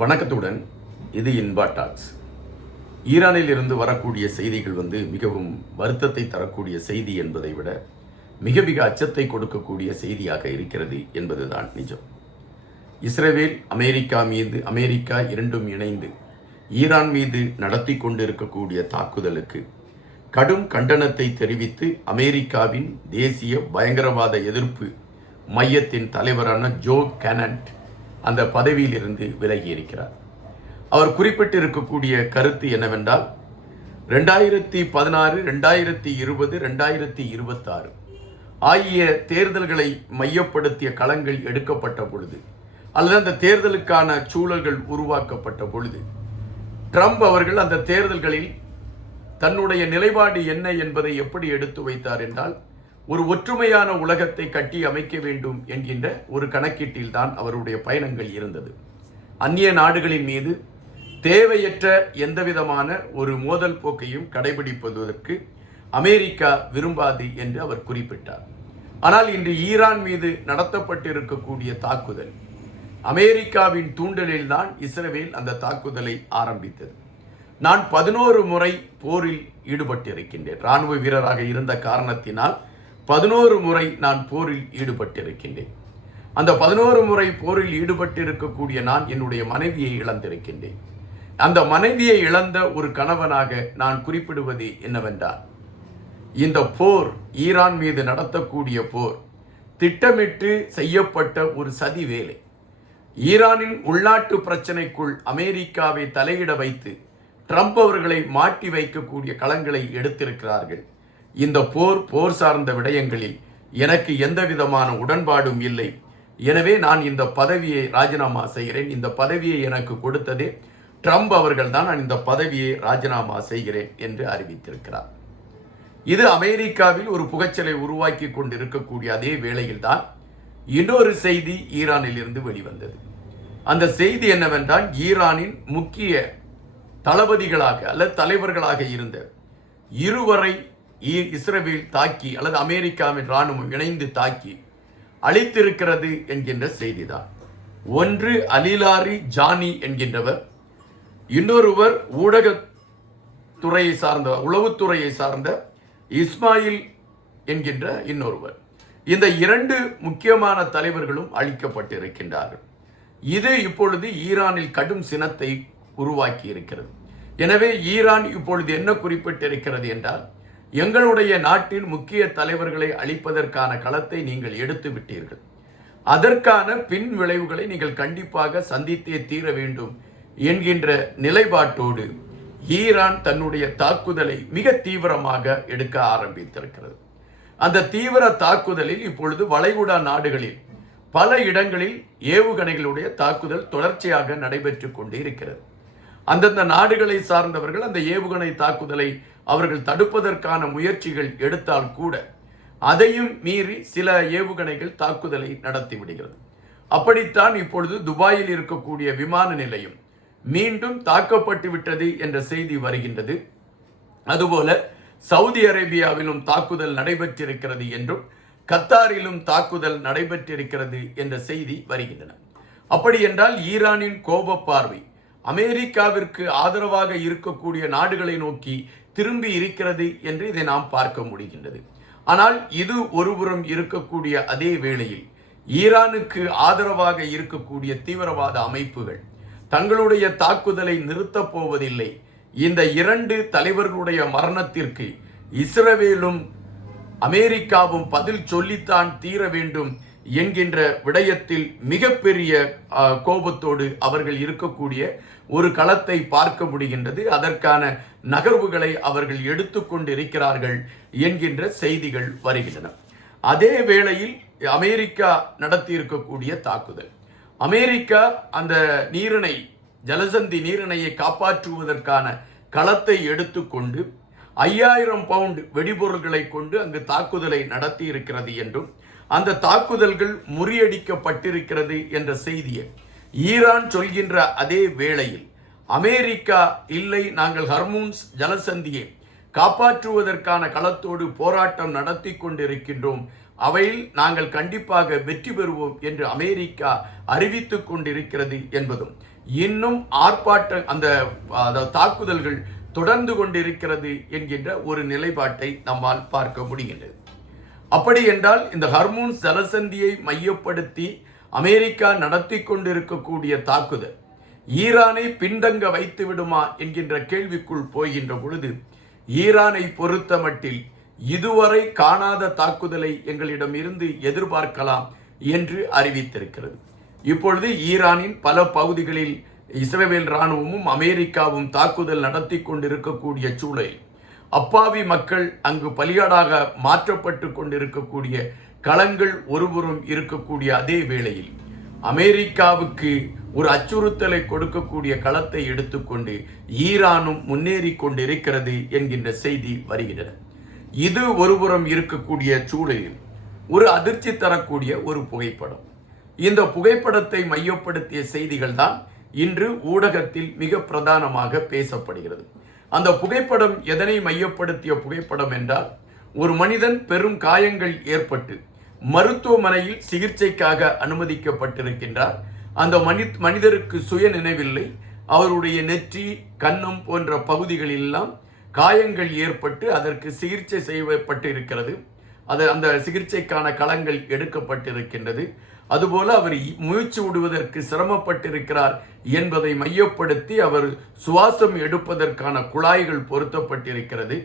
வணக்கத்துடன் இது இன்பா டாக்ஸ். ஈரானில் இருந்து வரக்கூடிய செய்திகள் மிகவும் வருத்தத்தை தரக்கூடிய செய்தி என்பதை விட மிக மிக அச்சத்தை கொடுக்கக்கூடிய செய்தியாக இருக்கிறது என்பதுதான் நிஜம். இஸ்ரேல் அமெரிக்கா இரண்டும் இணைந்து ஈரான் மீது நடத்தி கொண்டிருக்கக்கூடிய தாக்குதலுக்கு கடும் கண்டனத்தை தெரிவித்து அமெரிக்காவின் தேசிய பயங்கரவாத எதிர்ப்பு மையத்தின் தலைவரான ஜோ கேனட் அந்த பதவியிலிருந்து விலகி இருக்கிறார். அவர் குறிப்பிட்டிருக்கக்கூடிய கருத்து என்னவென்றால் 2016, 2020, 2026 ஆகிய தேர்தல்களை மையப்படுத்திய களங்கள் எடுக்கப்பட்ட பொழுது அல்லது அந்த தேர்தலுக்கான சூழல்கள் உருவாக்கப்பட்ட பொழுது ட்ரம்ப் அவர்கள் அந்த தேர்தல்களில் தன்னுடைய நிலைப்பாடு என்ன என்பதை எப்படி எடுத்து வைத்தார் என்றால், ஒரு ஒற்றுமையான உலகத்தை கட்டி அமைக்க வேண்டும் என்கின்ற ஒரு கணக்கீட்டில் தான் அவருடைய பயணங்கள் இருந்தது. அந்நிய நாடுகளின் மீது தேவையற்ற எந்தவிதமான ஒரு மோதல் போக்கையும் கடைபிடிப்பதற்கு அமெரிக்கா விரும்பாது என்று அவர் குறிப்பிட்டார். ஆனால் இன்று ஈரான் மீது நடத்தப்பட்டிருக்கக்கூடிய தாக்குதல் அமெரிக்காவின் தூண்டலில் தான் இஸ்ரேல் அந்த தாக்குதலை ஆரம்பித்தது. நான் 11 முறை போரில் ஈடுபட்டிருக்கின்றேன். இராணுவ வீரராக இருந்த காரணத்தினால் 11 முறை நான் போரில் ஈடுபட்டிருக்கின்றேன். அந்த 11 முறை போரில் ஈடுபட்டிருக்கக்கூடிய நான் என்னுடைய மனைவியை இழந்திருக்கின்றேன். அந்த மனைவியை இழந்த ஒரு கணவனாக நான் குறிப்பிடுவது என்னவென்றால், இந்த போர், ஈரான் மீது நடத்தக்கூடிய போர் திட்டமிட்டு செய்யப்பட்ட ஒரு சதி வேலை. ஈரானின் உள்நாட்டு பிரச்சனைக்குள் அமெரிக்காவை தலையிட வைத்து ட்ரம்ப் அவர்களை மாட்டி வைக்கக்கூடிய களங்களை எடுத்திருக்கிறார்கள். இந்த போர் சார்ந்த விடயங்களில் எனக்கு எந்த விதமான உடன்பாடும் இல்லை. எனவே நான் இந்த பதவியை ராஜினாமா செய்கிறேன். இந்த பதவியை எனக்கு கொடுத்ததே ட்ரம்ப் அவர்கள் தான். நான் இந்த பதவியை ராஜினாமா செய்கிறேன் என்று அறிவித்திருக்கிறார். இது அமெரிக்காவில் ஒரு புகைச்சலை உருவாக்கி கொண்டிருக்கக்கூடிய அதே வேளையில் தான் இன்னொரு செய்தி ஈரானில் இருந்து வெளிவந்தது. அந்த செய்தி என்னவென்றால், ஈரானின் முக்கிய தளபதிகளாக அல்லது தலைவர்களாக இருந்த இருவரை இஸ்ரேல் தாக்கி அல்லது அமெரிக்காவின் இராணுவம் இணைந்து தாக்கி அழித்திருக்கிறது என்கின்ற செய்திதான். ஒன்று அலிலாரி ஜானி என்கின்றவர், இன்னொருவர் ஊடகத்துறையை சார்ந்த உளவுத்துறையை சார்ந்த இஸ்மாயில் என்கின்ற இன்னொருவர். இந்த 2 முக்கியமான தலைவர்களும் அழிக்கப்பட்டிருக்கின்றார்கள். இது இப்பொழுது ஈரானில் கடும் சினத்தை உருவாக்கி இருக்கிறது. எனவே ஈரான் இப்பொழுது என்ன குறிப்பிட்டிருக்கிறது என்றால், எங்களுடைய நாட்டில் முக்கிய தலைவர்களை அழிப்பதற்கான களத்தை நீங்கள் எடுத்து விட்டீர்கள். அதற்கான பின் விளைவுகளை நீங்கள் கண்டிப்பாக சந்தித்தே தீர வேண்டும் என்கின்ற நிலைப்பாட்டோடு ஈரான் தன்னுடைய தாக்குதலை மிக தீவிரமாக எடுக்க ஆரம்பித்திருக்கிறது. அந்த தீவிர தாக்குதலில் இப்பொழுது வளைகுடா நாடுகளில் பல இடங்களில் ஏவுகணைகளுடைய தாக்குதல் தொடர்ச்சியாக நடைபெற்று கொண்டு இருக்கிறது. அந்தந்த நாடுகளை சார்ந்தவர்கள் அந்த ஏவுகணை தாக்குதலை அவர்கள் தடுப்பதற்கான முயற்சிகள் எடுத்தால் கூட அதையும் மீறி சில ஏவுகணைகள் தாக்குதலை நடத்தி விடுகிறது. அப்படித்தான் இப்பொழுது துபாயில் இருக்கக்கூடிய விமான நிலையம் மீண்டும் தாக்கப்பட்டு விட்டது என்ற செய்தி வருகின்றது. அதுபோல சவுதி அரேபியாவிலும் தாக்குதல் நடைபெற்றிருக்கிறது என்றும் கத்தாரிலும் தாக்குதல் நடைபெற்றிருக்கிறது என்ற செய்தி வருகின்றன. அப்படி என்றால் ஈரானின் கோப பார்வை அமெரிக்காவிற்கு ஆதரவாக இருக்கக்கூடிய நாடுகளை நோக்கி திரும்பி இருக்கிறது என்று இதை நாம் பார்க்க முடிகின்றது. ஆனால் இது ஒருபுறம் இருக்கக்கூடிய அதே வேளையில் ஈரானுக்கு ஆதரவாக இருக்கக்கூடிய தீவிரவாத அமைப்புகள் தங்களுடைய தாக்குதலை நிறுத்தப் போவதில்லை. இந்த 2 தலைவர்களுடைய மரணத்திற்கு இஸ்ரேலும் அமெரிக்காவும் பதில் சொல்லித்தான் தீர வேண்டும் என்கின்ற விடயத்தில் மிகப்பெரிய கோபத்தோடு அவர்கள் இருக்கக்கூடிய ஒரு களத்தை பார்க்க முடிகின்றது. அதற்கான நகர்வுகளை அவர்கள் எடுத்துக்கொண்டிருக்கிறார்கள் என்கின்ற செய்திகள் வருகின்றன. அதே வேளையில் அமெரிக்கா நடத்தி இருக்கக்கூடிய தாக்குதல், அமெரிக்கா அந்த ஜலசந்தி நீரிணையை காப்பாற்றுவதற்கான களத்தை எடுத்துக்கொண்டு 5000 பவுண்ட் வெடிபொருட்களை கொண்டு அங்கு தாக்குதலை நடத்தி இருக்கிறது என்றும் அந்த தாக்குதல்கள் முறியடிக்கப்பட்டிருக்கிறது என்ற செய்தியை ஈரான் சொல்கின்ற அதே வேளையில் அமெரிக்கா இல்லை, நாங்கள் ஹர்முஸ் ஜலசந்தியை காப்பாற்றுவதற்கான களத்தோடு போராட்டம் நடத்தி கொண்டிருக்கின்றோம், அவையில் நாங்கள் கண்டிப்பாக வெற்றி பெறுவோம் என்று அமெரிக்கா அறிவித்துக் கொண்டிருக்கிறது என்பதும் இன்னும் அந்த தாக்குதல்கள் தொடர்ந்து கொண்டிருக்கிறது என்கின்ற ஒரு நிலைப்பாட்டை நம்மால் பார்க்க முடிகின்றது. அப்படி என்றால் இந்த ஹர்மூஸ் ஜலசந்தியை மையப்படுத்தி அமெரிக்கா நடத்தி கொண்டிருக்கக்கூடிய தாக்குதல் ஈரானை பின்தங்க வைத்து விடுமா என்கின்ற கேள்விக்குள் போகின்ற பொழுது, ஈரானை பொறுத்த மட்டில் இதுவரை காணாத தாக்குதலை எங்களிடம் இருந்து எதிர்பார்க்கலாம் என்று அறிவித்திருக்கிறது. இப்பொழுது ஈரானின் பல பகுதிகளில் இஸ்ரேல் இராணுவமும் அமெரிக்காவும் தாக்குதல் நடத்தி கொண்டிருக்கக்கூடிய சூழலில் அப்பாவி மக்கள் அங்கு பலியாடாக மாற்றப்பட்டு கொண்டிருக்கக்கூடிய களங்கள் ஒருபுறம் இருக்கக்கூடிய அதே வேளையில் அமெரிக்காவுக்கு ஒரு அச்சுறுத்தலை கொடுக்கக்கூடிய களத்தை எடுத்துக்கொண்டு ஈரானும் முன்னேறி கொண்டிருக்கிறது என்கின்ற செய்தி வருகிறது. இது ஒருபுறம் இருக்கக்கூடிய சூழலில் ஒரு அதிர்ச்சி தரக்கூடிய ஒரு புகைப்படம். இந்த புகைப்படத்தை மையப்படுத்திய செய்திகள் தான் இன்று ஊடகத்தில் மிக பிரதானமாக பேசப்படுகிறது. அந்த புகைப்படம் எதனை மையப்படுத்திய புகைப்படம் என்றால், ஒரு மனிதன் பெரும் காயங்கள் ஏற்பட்டு மருத்துவமனையில் சிகிச்சைக்காக அனுமதிக்கப்பட்டிருக்கின்றார். அந்த மனிதருக்கு சுய நினைவில்லை. அவருடைய நெற்றி, கன்னம் போன்ற பகுதிகளெல்லாம் காயங்கள் ஏற்பட்டு அதற்கு சிகிச்சை செய்யப்பட்டு இருக்கிறது. அந்த சிகிச்சைக்கான களங்கள் எடுக்கப்பட்டிருக்கின்றது. அதுபோல அவர் மூச்சு விடுவதற்கு சிரமப்பட்டிருக்கிறார் என்பதை மையப்படுத்தி அவர் சுவாசம் எடுப்பதற்கான குழாய்கள் பொருத்தப்பட்டிருக்கிறது.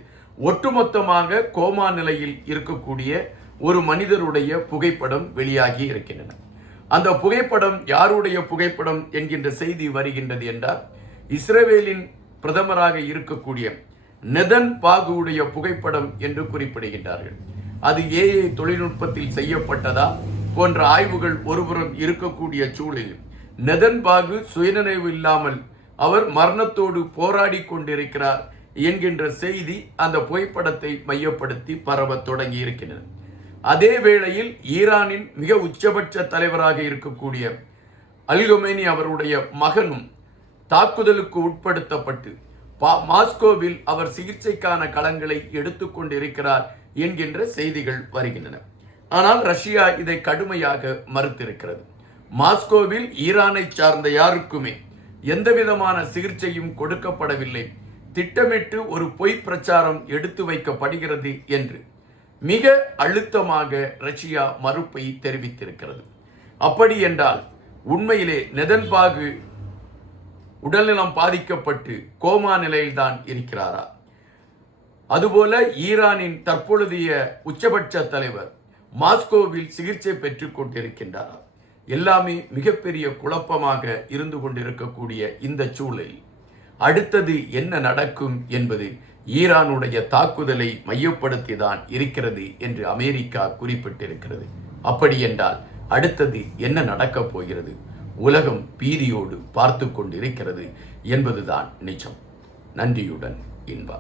ஒட்டுமொத்தமாக கோமா நிலையில் இருக்கக்கூடிய ஒரு மனிதருடைய புகைப்படம் வெளியாகி இருக்கின்றன. அந்த புகைப்படம் யாருடைய புகைப்படம் என்கின்ற செய்தி வருகின்றது என்றால், இஸ்ரேலின் பிரதமராக இருக்கக்கூடிய நெதன்யாகுவுடைய புகைப்படம் என்று குறிப்பிடுகின்றார்கள். அது ஏஐ தொழில்நுட்பத்தில் செய்யப்பட்டதா போன்ற ஆய்வுகள் ஒருபுறம் இருக்கக்கூடிய சூழலில் நெதன்யாகு சுயநினைவு இல்லாமல் அவர் மரணத்தோடு போராடி கொண்டிருக்கிறார் என்கின்ற செய்தி அந்த புகைப்படத்தை மையப்படுத்தி பரவ தொடங்கி இருக்கின்றன. அதே வேளையில் ஈரானின் மிக உச்சபட்ச தலைவராக இருக்கக்கூடிய அல்கமேனி அவருடைய மகனும் தாக்குதலுக்கு உட்படுத்தப்பட்டு மாஸ்கோவில் அவர் சிகிச்சைக்கான களங்களை எடுத்துக்கொண்டிருக்கிறார் என்கின்ற செய்திகள் வருகின்றன. ஆனால் ரஷ்யா இதை கடுமையாக மறுத்திருக்கிறது. மாஸ்கோவில் ஈரானை சார்ந்த யாருக்குமே எந்தவிதமான சிகிச்சையும் கொடுக்கப்படவில்லை, திட்டமிட்டு ஒரு பொய் பிரச்சாரம் எடுத்து வைக்கப்படுகிறது என்று மிக அழுத்தமாக ரஷ்யா மறுப்பை தெரிவித்திருக்கிறது. அப்படி என்றால் உண்மையிலே நெதன்யாகு உடல்நலம் பாதிக்கப்பட்டு கோமா நிலையில்தான் இருக்கிறாரா? அதுபோல ஈரானின் தற்பொழுதைய உச்சபட்ச தலைவர் மாஸ்கோவில் சிகிச்சை பெற்றுக் கொண்டிருக்கின்றாரா? எல்லாமே மிகப்பெரிய குழப்பமாக இருந்து கொண்டிருக்கக்கூடிய இந்த சூழலில் அடுத்தது என்ன நடக்கும் என்பது ஈரானுடைய தாக்குதலை மையப்படுத்திதான் இருக்கிறது என்று அமெரிக்கா குறிப்பிட்டிருக்கிறது. அப்படி என்றால் அடுத்தது என்ன நடக்கப் போகிறது? உலகம் பீதியோடு பார்த்து கொண்டிருக்கிறது என்பதுதான் நிஜம். நன்றியுடன் இன்பா.